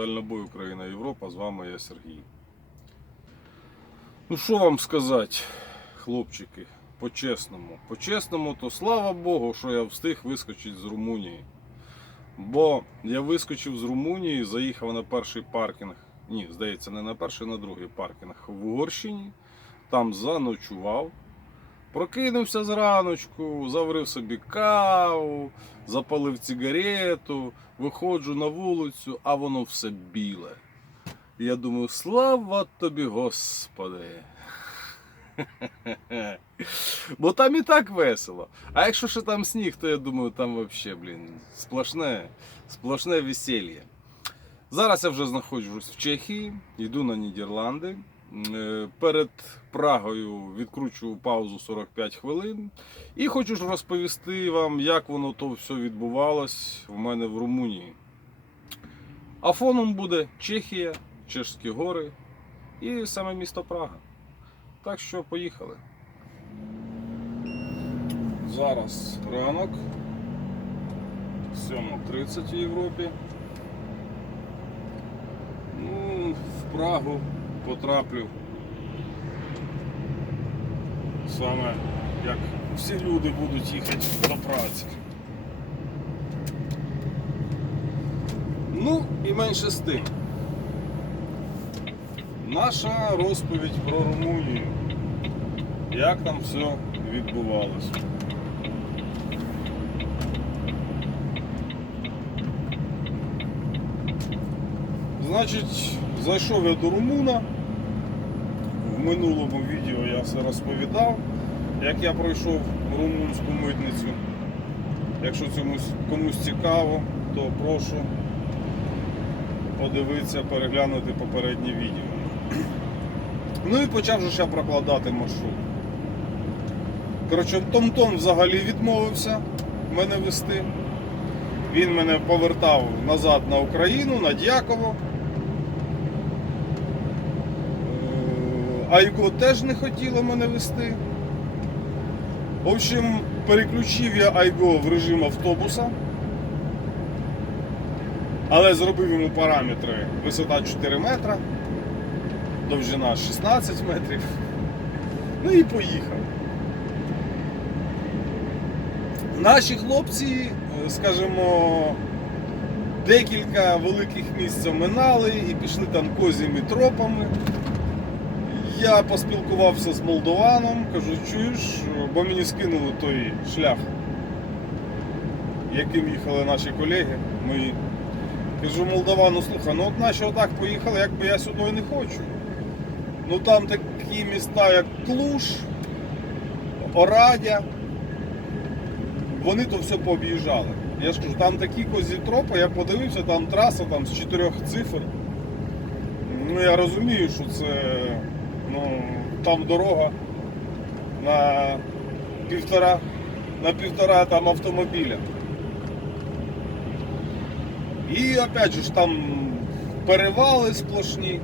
Дальнобой Україна Європа. З вами я Сергій. Ну що вам сказати, хлопчики, по-чесному. По-чесному, то слава Богу, що я встиг вискочити з Румунії. Бо я вискочив з Румунії, заїхав на перший паркінг. Ні, здається, не на перший, а на другий паркінг в Угорщині. Там заночував. Прокинувся зраночку, заварив собі каву, запалив цигарету, виходжу на вулицю, а воно все біле. І я думаю, слава тобі, Господи. Бо там і так весело. А якщо ще там сніг, то я думаю, там взагалі, блін, сплошне, сплошне весілля. Зараз я вже знаходжусь в Чехії, йду на Нідерланди. Е, Перед Прагою відкручую паузу 45 хвилин. І хочу ж розповісти вам, як воно то все відбувалось в мене в Румунії. А фоном буде Чехія, Чешські гори і саме місто Прага. Так що поїхали. Зараз ранок. 7.30 в Європі. Ну, в Прагу потраплю. Саме як всі люди будуть їхати до праці. Ну і менше з тим. Наша розповідь про Румунію. Як там все відбувалося. Значить, зайшов я до Румуна. Минулому відео я все розповідав, як я пройшов румунську митницю. Якщо цьомусь комусь цікаво, то прошу подивитися, переглянути попереднє відео. Ну і почав же ще прокладати маршрут. Коротше, Том-Том взагалі відмовився мене вести. Він мене повертав назад на Україну, на Дяково. Айго теж не хотіло мене вести. В общем, переключив я Айго в режим автобуса. Але зробив йому параметри висота 4 метра, довжина 16 метрів. Ну і поїхав. Наші хлопці, скажімо, декілька великих місць оминали і пішли там козіми тропами. Я поспілкувався з молдованом, кажу, чуєш, бо мені скинули той шлях, яким їхали наші колеги. Мої. Кажу молдовану, слухай, ну от наші отак поїхали, якби я сюди не хочу. Ну там такі міста, як Клуш, Орадя, вони то все пооб'їжджали. Я ж кажу, там такі козі тропи, я подивився, там траса там, з чотирьох цифр. Ну я розумію, що це ну, там дорога на півтора, на півтора там автомобіля. І опять же ж там перевали сплошні.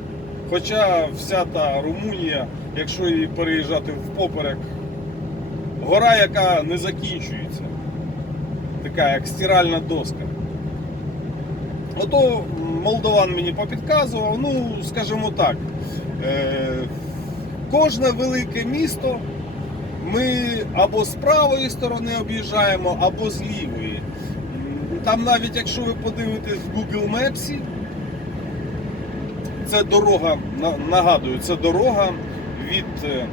Хоча вся та Румунія, якщо її переїжджати впоперек, гора, яка не закінчується. Така як стиральна доска. Ото молдован мені попідказував, ну, скажімо так, е, кожне велике місто ми або з правої сторони об'їжджаємо, або з лівої. Там навіть якщо ви подивитесь в Google Maps, це дорога, нагадую, це дорога від е,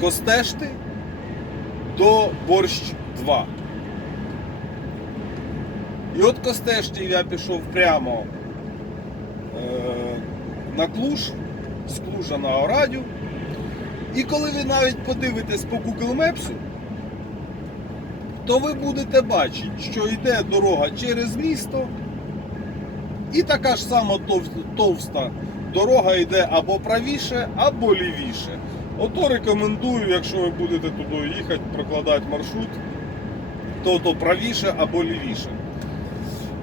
Костешти до Борщ 2. І от Костешті я пішов прямо е, на Клуж, з Клужа на Орадю. І коли ви навіть подивитесь по Google Maps, то ви будете бачити, що йде дорога через місто, і така ж сама товста дорога йде або правіше, або лівіше. Ото рекомендую, якщо ви будете туди їхати, прокладати маршрут, то то правіше або лівіше.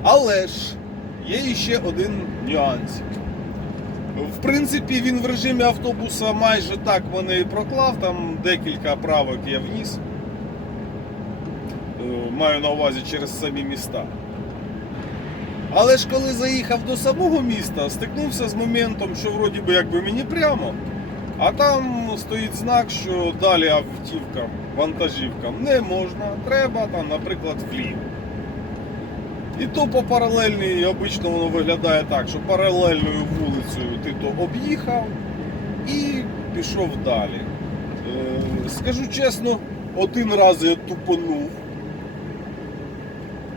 Але ж є іще один нюансик. В принципі, він в режимі автобуса майже так мене і проклав, там декілька правок я вніс. Е, Маю на увазі через самі міста. Але ж коли заїхав до самого міста, стикнувся з моментом, що вроді би якби мені прямо, а там стоїть знак, що далі автівкам, вантажівкам не можна, треба там, наприклад, вліво. І то по паралельній, обично воно виглядає так, що паралельною вулицею ти то об'їхав і пішов далі. Е, скажу чесно, один раз я тупонув,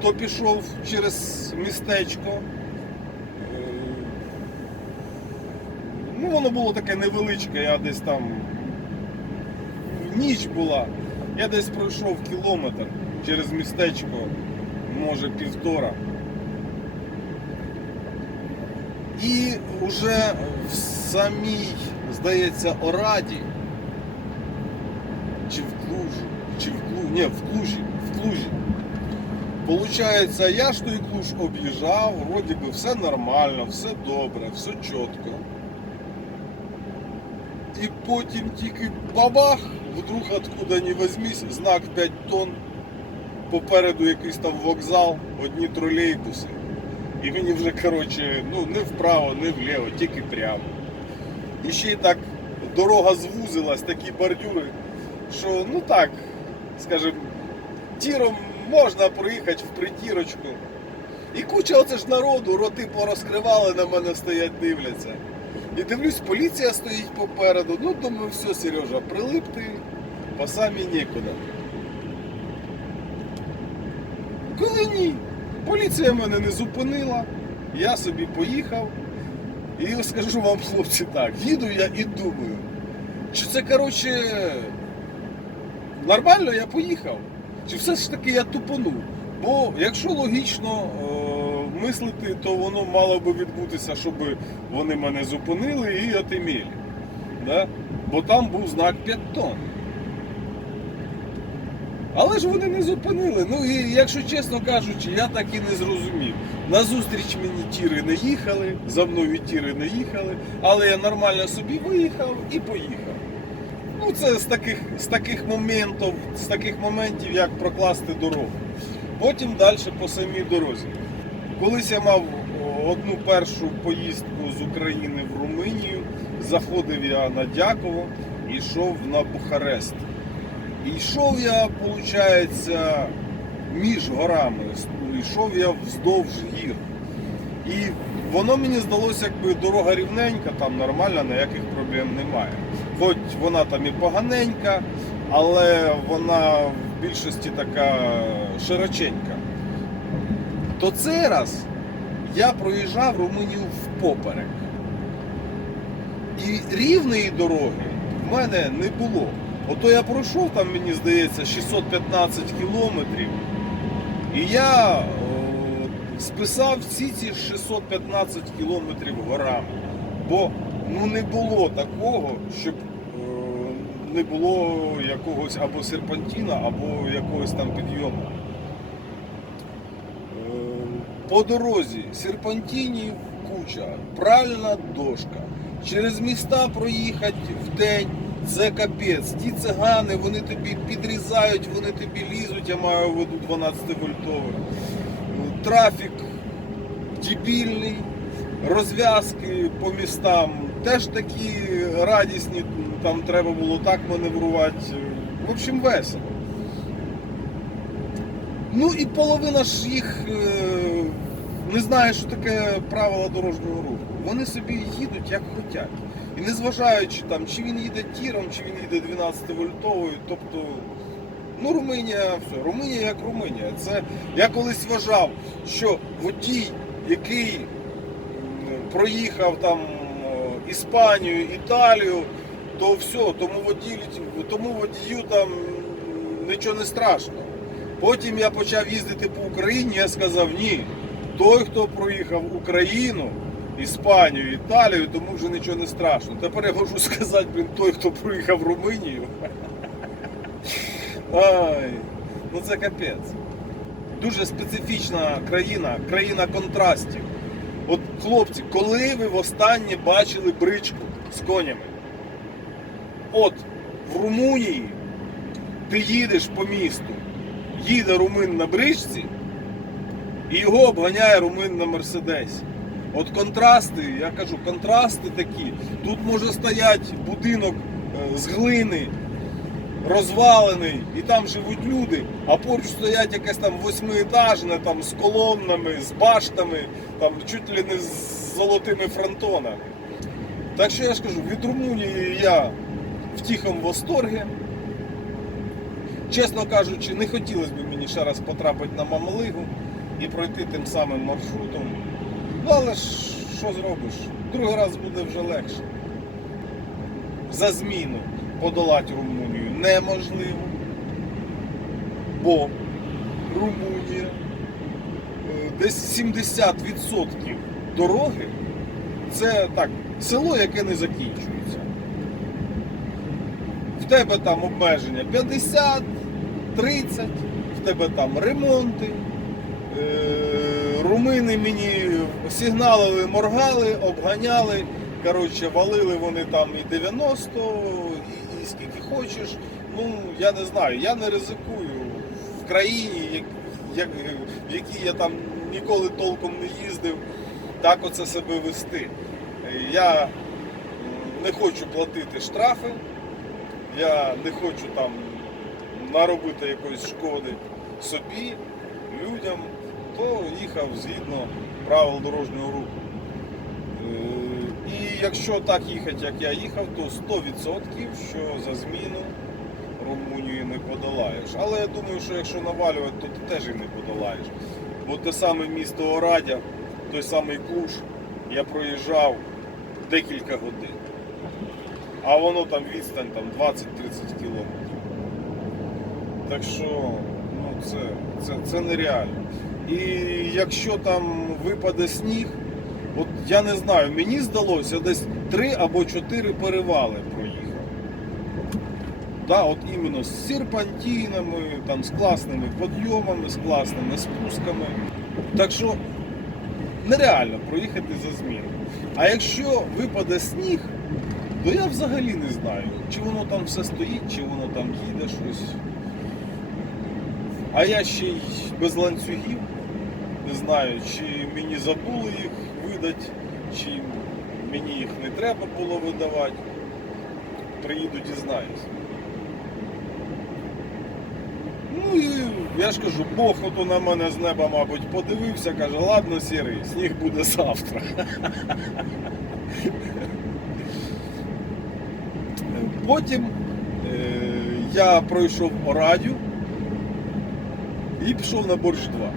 то пішов через містечко. Е, Ну, воно було таке невеличке, я десь там. Ніч була. Я десь пройшов кілометр через містечко, може півтора. І вже в самій, здається, Ораді, чи в Клужі, чи в Клужі, ні, в Клужі, в Клужі. Получається, я ж той Клуж об'їжджав, вроді би все нормально, все добре, все чітко. І потім тільки бабах, вдруг откуда не возьмись, знак 5 тонн. Попереду якийсь там вокзал, одні тролейбуси. І мені вже, коротше, ну не вправо, не вліво, тільки прямо. І ще й так дорога звузилась, такі бордюри, що ну так, скажімо, тіром можна проїхати в притірочку. І куча оце ж народу, роти порозкривали, на мене стоять, дивляться. І дивлюсь, поліція стоїть попереду. Ну, думаю, все, Сережа, прилип ти по самі нікуди. Коли ні, поліція мене не зупинила, я собі поїхав. І скажу вам, хлопці, так, їду я і думаю, чи це, коротше, нормально я поїхав? Чи все ж таки я тупанув? Бо якщо логічно е, мислити, то воно мало би відбутися, щоб вони мене зупинили і отимілі. Да? Бо там був знак 5 тонн. Але ж вони не зупинили. Ну і якщо чесно кажучи, я так і не зрозумів. Назустріч мені тіри не їхали, за мною тіри не їхали, але я нормально собі виїхав і поїхав. Ну, це з таких, з таких моментів, з таких моментів, як прокласти дорогу. Потім далі по самій дорозі. Колись я мав одну першу поїздку з України в Румунію, заходив я на Дяково і йшов на Бухарест. І йшов я, виходить, між горами. Йшов я вздовж гір. І воно мені здалося, якби дорога рівненька, там нормальна, ніяких проблем немає. Хоч вона там і поганенька, але вона в більшості така широченька. То цей раз я проїжджав Румунію впоперек. І рівної дороги в мене не було. Ото я пройшов там, мені здається, 615 кілометрів. І я е, списав всі ці 615 кілометрів горами. Бо ну, не було такого, щоб е, не було якогось або серпантіна, або якогось там підйому. Е, По дорозі серпантинів куча, пральна дошка. Через міста проїхати в день це капець. Ті цигани, вони тобі підрізають, вони тобі лізуть, я маю в виду 12 вольтових. Трафік дебільний, розв'язки по містам теж такі радісні, там треба було так маневрувати. В общем, весело. Ну і половина ж їх е, не знає, що таке правила дорожнього руху. Вони собі їдуть як хочуть. І не зважаючи там, чи він їде тіром, чи він їде 12 вольтовою, тобто, ну Румунія, все, Румунія як Румунія. Це я колись вважав, що водій, який проїхав там е, Іспанію, Італію, то все, тому водію, тому водію там нічого не страшно. Потім я почав їздити по Україні, я сказав, ні, той, хто проїхав Україну, Іспанію, Італію, тому вже нічого не страшно. Тепер я можу сказати, блін, той, хто проїхав Румунію. Ай, ну це капець. Дуже специфічна країна, країна контрастів. От, хлопці, коли ви востаннє бачили бричку з конями? От в Румунії ти їдеш по місту, їде румин на бричці, І його обганяє румин на Мерседесі. От контрасти, я кажу, контрасти такі. Тут може стояти будинок е, з глини, розвалений, і там живуть люди, а поруч стоять якесь там восьмиетажне, там з колоннами, з баштами, там чуть ли не з золотими фронтонами. Так що я ж кажу, від Румунії я в тихому восторгі. Чесно кажучи, не хотілося б мені ще раз потрапити на Мамалигу і пройти тим самим маршрутом. Ну але ж що зробиш? Другий раз буде вже легше. За зміну подолати Румунію неможливо. Бо Румунія е, десь 70% дороги це так, село, яке не закінчується. В тебе там обмеження 50, 30, в тебе там ремонти. Е, Румини мені сигналили, моргали, обганяли. Коротше, валили вони там і 90, і, і скільки хочеш. Ну, я не знаю, я не ризикую в країні, як, як, в якій я там ніколи толком не їздив, так оце себе вести. Я не хочу платити штрафи, я не хочу там наробити якоїсь шкоди собі, людям, то їхав згідно правил дорожнього руху. Е, І якщо так їхати, як я їхав, то 100% що за зміну Румунію не подолаєш. Але я думаю, що якщо навалювати, то ти теж і не подолаєш. Бо те саме місто Орадя, той самий Клуш, я проїжджав декілька годин. А воно там відстань там 20-30 кілометрів. Так що ну, це, це, це нереально. І якщо там випаде сніг, от я не знаю, мені здалося десь 3 або 4 перевали проїхав. Да, от іменно з серпантинами, там, з класними підйомами, з класними спусками. Так що нереально проїхати за зміну. А якщо випаде сніг, то я взагалі не знаю, чи воно там все стоїть, чи воно там їде щось. А я ще й без ланцюгів. Не знаю, чи мені забули їх видати, чи мені їх не треба було видавати. Приїду, дізнаюсь. Ну і я ж кажу, Бог ото на мене з неба, мабуть, подивився, каже, ладно, сірий, сніг буде завтра. Потім е, я пройшов Орадю і пішов на борщ 2.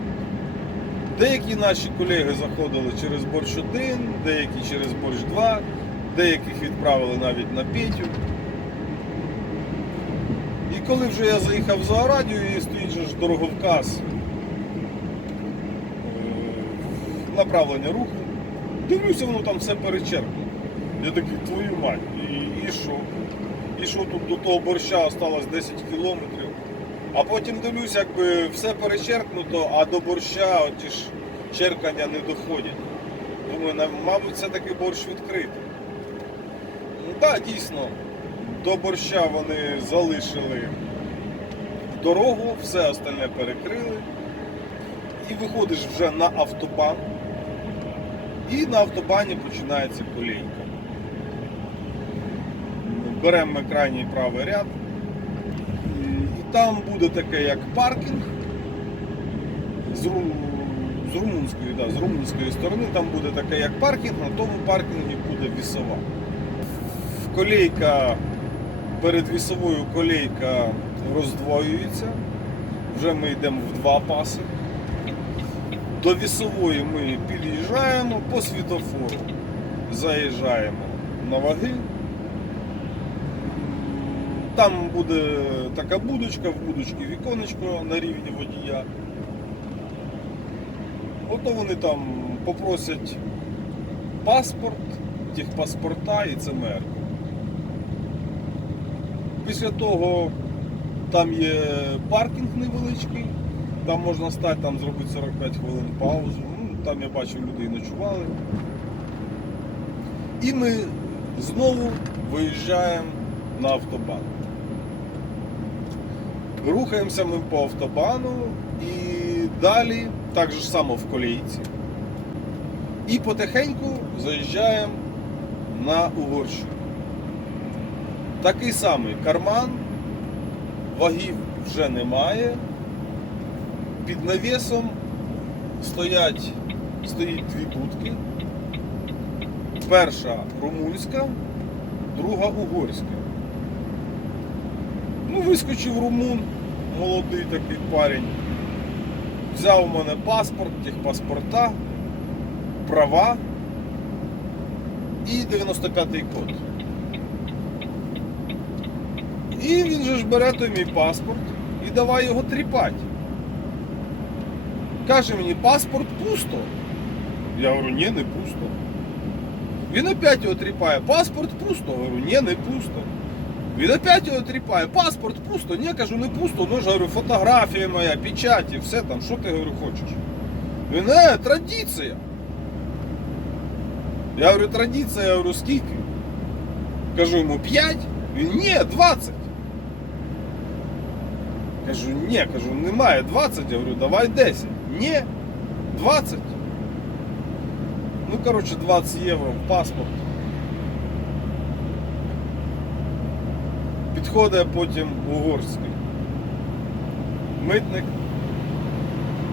Деякі наші колеги заходили через борщ 1, деякі через борщ 2, деяких відправили навіть на Петю. І коли вже я заїхав за Орадію і стоїть же ж дороговказ е, направлення руху, дивлюся, воно там все перечеркнуто. Я такий, твою мать, і, і що? І що тут до того борща осталось 10 кілометрів. А потім дивлюсь, якби все перечеркнуто, а до борща оті ж черкання не доходять. Думаю, мабуть, все-таки борщ відкритий. Ну так, дійсно, до борща вони залишили дорогу, все остальне перекрили. І виходиш вже на автобан. І на автобані починається колійка. Беремо ми крайній правий ряд. Там буде таке як паркінг з, ру- з румунської, да, з румунської сторони, там буде таке як паркінг, на тому паркінгі буде вісова. Колейка перед вісовою колейка роздвоюється. Вже ми йдемо в два паси. До вісової ми під'їжджаємо по світофору, заїжджаємо на ваги. Там буде така будочка, в будочці віконечко на рівні водія. Ото вони там попросять паспорт, техпаспорта і ЦМР. Після того там є паркінг невеличкий, там можна стати, там зробити 45 хвилин паузу. Ну, там я бачив, люди і ночували. І ми знову виїжджаємо на автобан. Рухаємося ми по автобану і Далі так же само в колійці. І потихеньку заїжджаємо на Угорщину. Такий самий карман, вагів вже немає. Під навісом стоять, стоїть дві будки. Перша румунська, друга угорська. Ну, вискочив румун, молодий такий парень. Взяв у мене паспорт, техпаспорта, права і 95-й код. І він же ж бере той мій паспорт і давай його тріпати. Каже мені, паспорт пусто. Я говорю, ні, не пусто. Він опять його тріпає, паспорт пусто. Говорю, ні, не пусто. Він опять його тріпає, паспорт пусто. Ні, кажу, не пусто. Ну ж говорю, фотографія моя, печаті, все там, що ти говорю, хочеш. Він, е, традиція. Я говорю, традиція, я говорю, скільки? Кажу йому 5. Він, ні, 20. Кажу, ні, кажу, немає 20, я говорю, давай 10. Ні, 20. Ну, коротше, 20 євро в паспорт. Підходить потім угорський. Митник.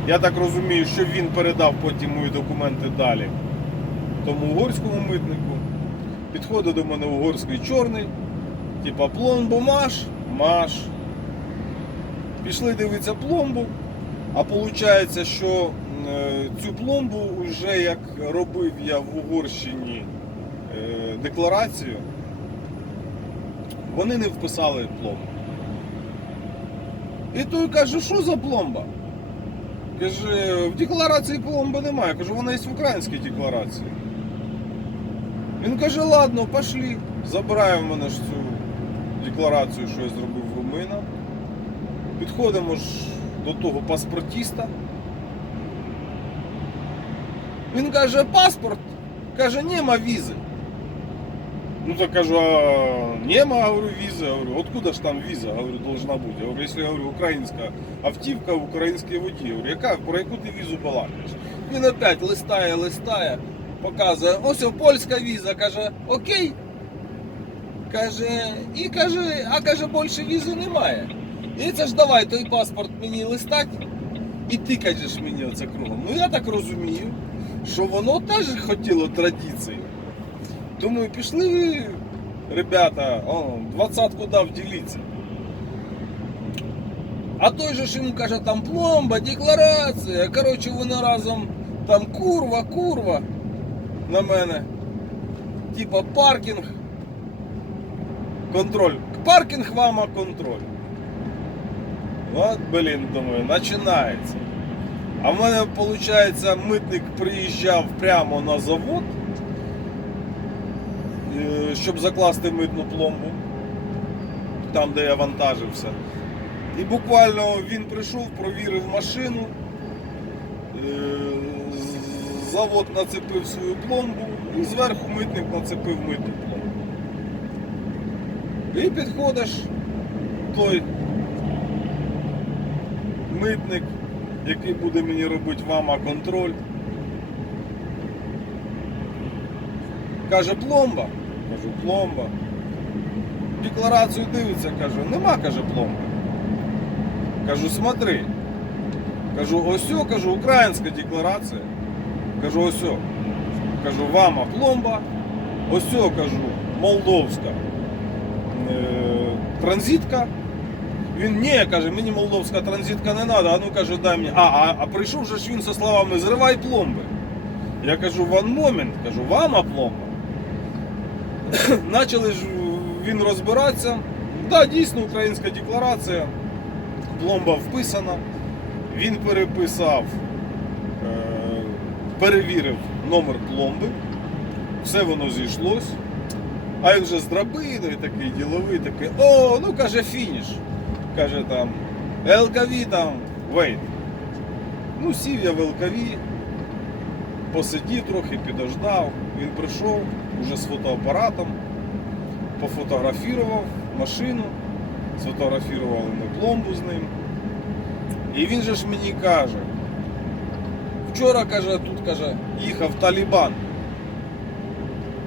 Я так розумію, що він передав потім мої документи далі тому угорському митнику. Підходить до мене угорський чорний. Типа пломбу маш, маш. Пішли дивитися пломбу. А виходить, що е, цю пломбу вже як робив я в Угорщині е, декларацію, вони не вписали пломбу. І той каже, що за пломба? Каже, в декларації пломби немає. Кажу, вона є в українській декларації. Він каже, ладно, пошли. Забирає в мене ж цю декларацію, що я зробив румина. Підходимо ж до того паспортіста. Він каже, паспорт. Каже, нема візи. Ну так кажу, а нема, говорю, виза. Говорю, откуда ж там виза? Говорю, должна бути. Я говорю, я говорю, українська автівка в українській воді. Говорю, яка, про яку ти візу балакаєш? Він опять листає, листає, показує, ось польська віза, каже, окей. Каже, і каже, а каже, більше візи немає. І це ж давай той паспорт мені листать і тикать же ж мені оце кругом. Ну я так розумію, що воно теж хотіло традиції. Думаю, пішли ви, ребята, о, двадцатку дав діліться. А той же ж йому каже, там пломба, декларація. Коротше, вони разом там курва, курва на мене. Типа паркінг. Контроль. Паркінг вам, а контроль. От, блін, думаю, починається. А в мене, виходить, митник приїжджав прямо на завод, е, Щоб закласти митну пломбу, там, де я вантажився. І буквально він прийшов, провірив машину, е, завод нацепив свою пломбу і зверху митник нацепив митну пломбу. І підходиш той митник, який буде мені робити вама контроль. Каже, пломба. Кажу, пломба. Декларацію дивиться, кажу, нема, каже, пломба. Кажу, смотри. Кажу, ось, кажу, українська декларація. Кажу, ось. Кажу, вама пломба. Ось, кажу, молдовська е, транзитка. Він ні, каже, мені молдовська транзитка не треба, а ну каже, дай мені. А, а, а прийшов же ж він зі словами зривай пломби. Я кажу, ван момент, кажу, вама пломба. Почали ж він розбиратися. Так, да, дійсно, українська декларація, пломба вписана. Він переписав, е, перевірив номер пломби, все воно зійшлось. А він вже з драбиною такий діловий, такий, о, ну каже, фініш. Каже там, ЛКВ там, вейт. Ну, сів я в ЛКВ, посидів трохи, підождав. Він прийшов уже з фотоапаратом, пофотографував машину, сфотографували ми пломбу з ним. І він же ж мені каже, Вчора, каже, тут каже, їхав Талібан.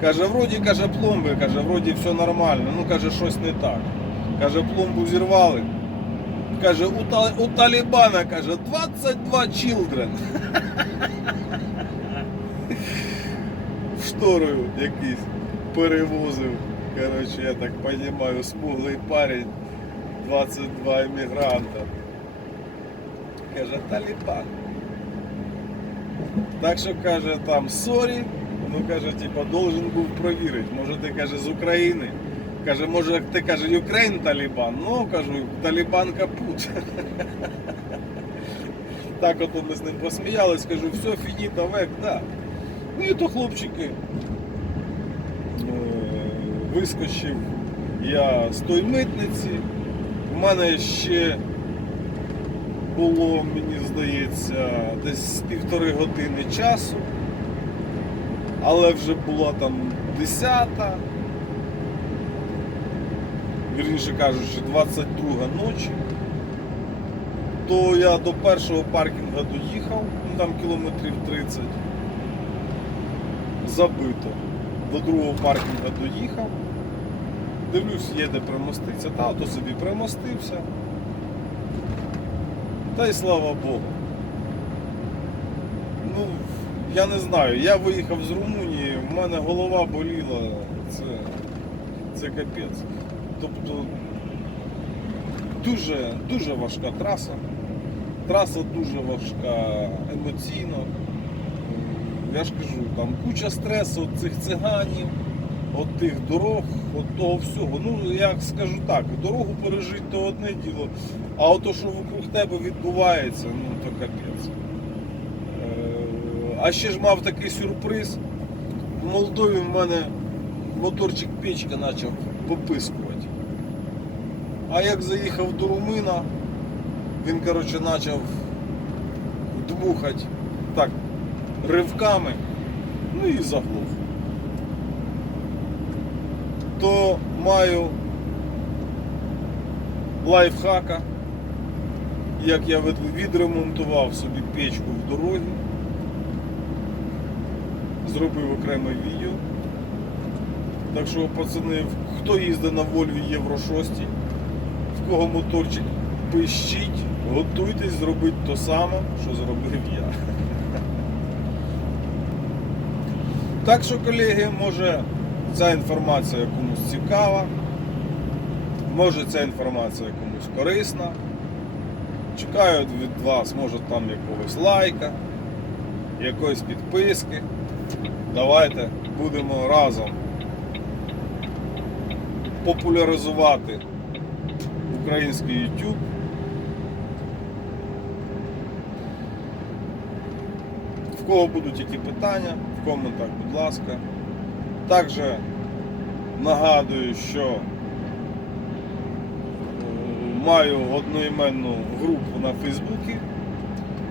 Каже, вроді каже, пломби, каже, вроді все нормально. Ну каже, щось не так. Каже, пломбу зірвали. Каже, у, у Талібана каже 22 children. Шторою якийсь перевозив. Коротше, я так розумію, смуглий парень, 22 емігранта. Каже, Талібан. Так що каже там сорі, ну каже, типа, должен був провірити. Може ти каже з України. Каже, може ти каже Україн Талібан. Ну кажу, Талібан капут. Так от ми з ним посміялись, кажу, все, фініта век, да. Ну і то хлопчики. е, Вискочив я з той митниці. У мене ще було, мені здається, десь півтори години часу, але вже була там десята, вірніше кажучи, 22 ночі, то я до першого паркінга доїхав, ну там кілометрів 30, забито. До другого паркінга доїхав. Дивлюсь, є де примоститися. Та то собі примостився. Та й слава Богу. Ну, я не знаю, я виїхав з Румунії, в мене голова боліла, це, це капець. Тобто дуже, дуже важка траса. Траса дуже важка емоційно. Я ж кажу, там куча стресу от цих циганів, от тих дорог, от того всього. Ну, я скажу так, дорогу пережити то одне діло, а от то, що вокруг тебе відбувається, ну то капець. Е, А ще ж мав такий сюрприз. В Молдові в мене моторчик печка почав попискувати. А як заїхав до Румина, він, коротше, почав дмухати так, ривками, ну і заглух. То маю лайфхака, як я відремонтував собі печку в дорогі. Зробив окреме відео. Так що, пацани, хто їздить на Вольві Євро 6, в кого моторчик пищить, готуйтесь зробити то саме, що зробив я. Так що, колеги, може ця інформація комусь цікава, може ця інформація комусь корисна. Чекаю від вас, може там якогось лайка, якоїсь підписки. Давайте будемо разом популяризувати український YouTube. В кого будуть які питання, коментах, будь ласка. Також нагадую, що е, маю одноіменну групу на Фейсбуці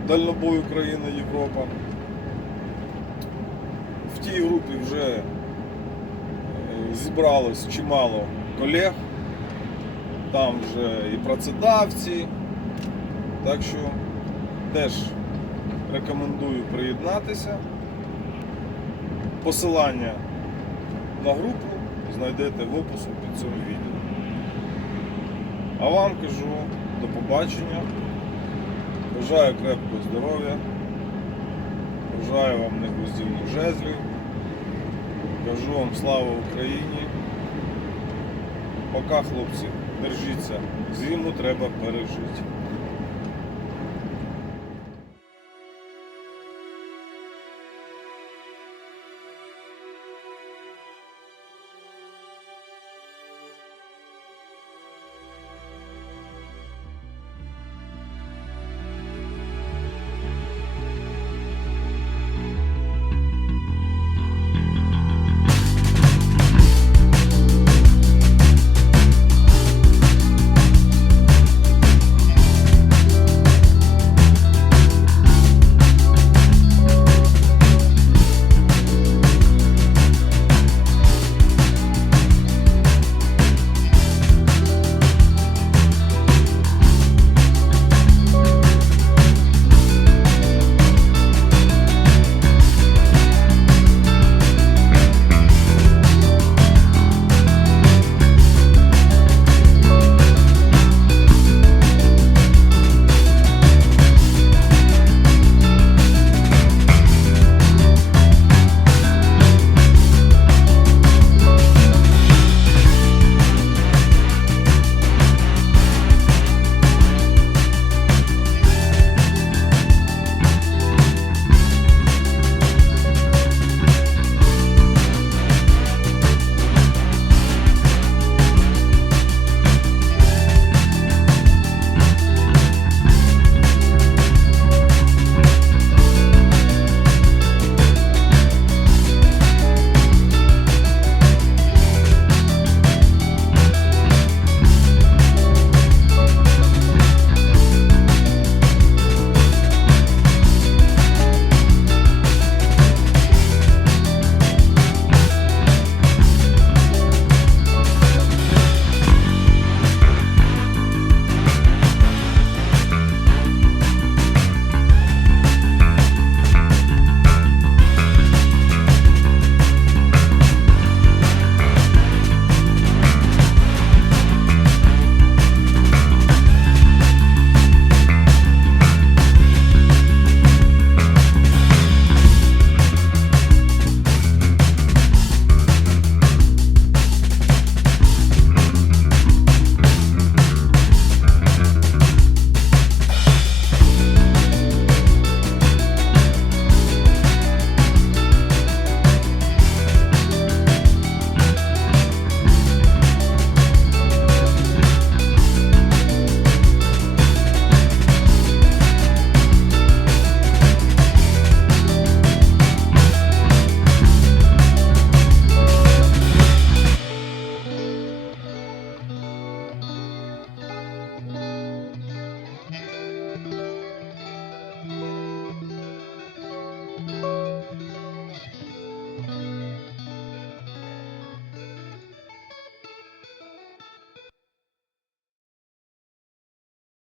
Дальнобой Україна Європа. В тій групі вже е, зібралось чимало колег. Там вже і працедавці. Так що теж рекомендую приєднатися. Посилання на групу знайдете в опису під цим відео. А вам кажу до побачення. Бажаю крепкого здоров'я. Бажаю вам негвоздівних жезлів. Кажу вам слава Україні. Пока, хлопці, держіться. Зиму треба пережити.